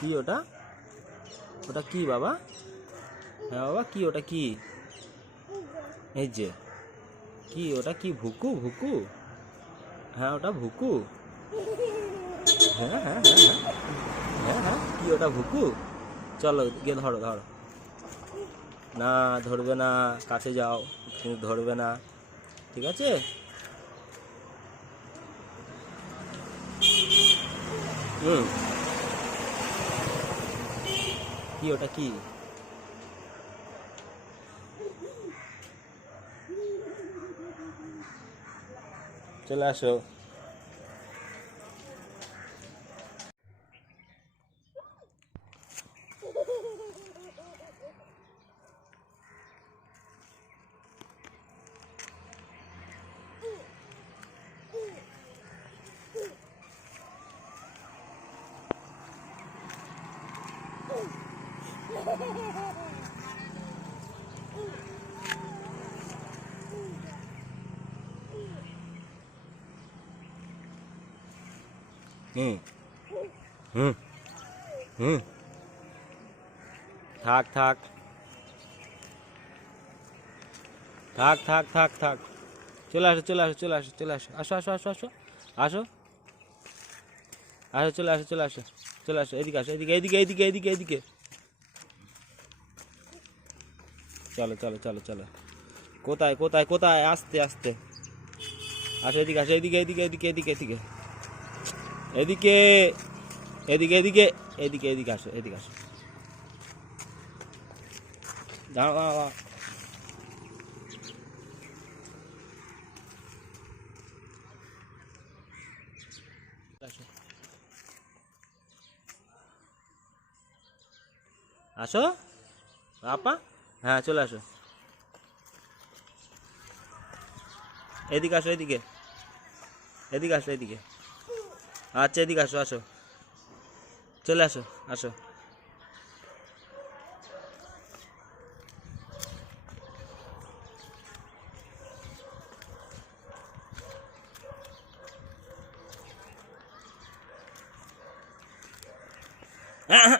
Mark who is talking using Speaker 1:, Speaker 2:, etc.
Speaker 1: কি ওটা? ওটা কি বাবা? হ্যাঁ বাবা, কি ওটা কি? এই যে, কি ওটা কি, ভুকু ভুকু? হ্যাঁ ওটা ভুকু। হ্যাঁ হ্যাঁ হ্যাঁ হ্যাঁ। হ্যাঁ হ্যাঁ কি ওটা ভুকু? চলো গিয়ে ধরো ধরো। না, ধরবে না, কাছে যাও, কিন্তু ধরবে না। ঠিক আছে? হুম। কি ওটা কি? চলে আসো। থাক থাক থাক থাক থাক থাক চলে আসো চলে আসো চলে আসো চলে আসো আসো আসো আসো আসো আসো আসো চলে আসো চলে আসো চলে আসো এদিকে আসো এদিকে এদিকে এদিকে এদিকে এদিকে চলো চলো চলো চলো। কোথায় কোথায় কোথায়? আস্তে আস্তে। আসো এদিকে আসো, এদিকে এদিকে এদিকে এদিকে এদিকে। এদিকে এদিকে এদিকে এদিকে এদিকে আসো এদিকে আসো। আসো। আসো? আপা? হ্যাঁ চলে আসো। এদিকে আসো এদিকে। এদিকে আসো এদিকে। আচ্ছা এদিকে আসো আসো। চলে আসো আসো। আহ,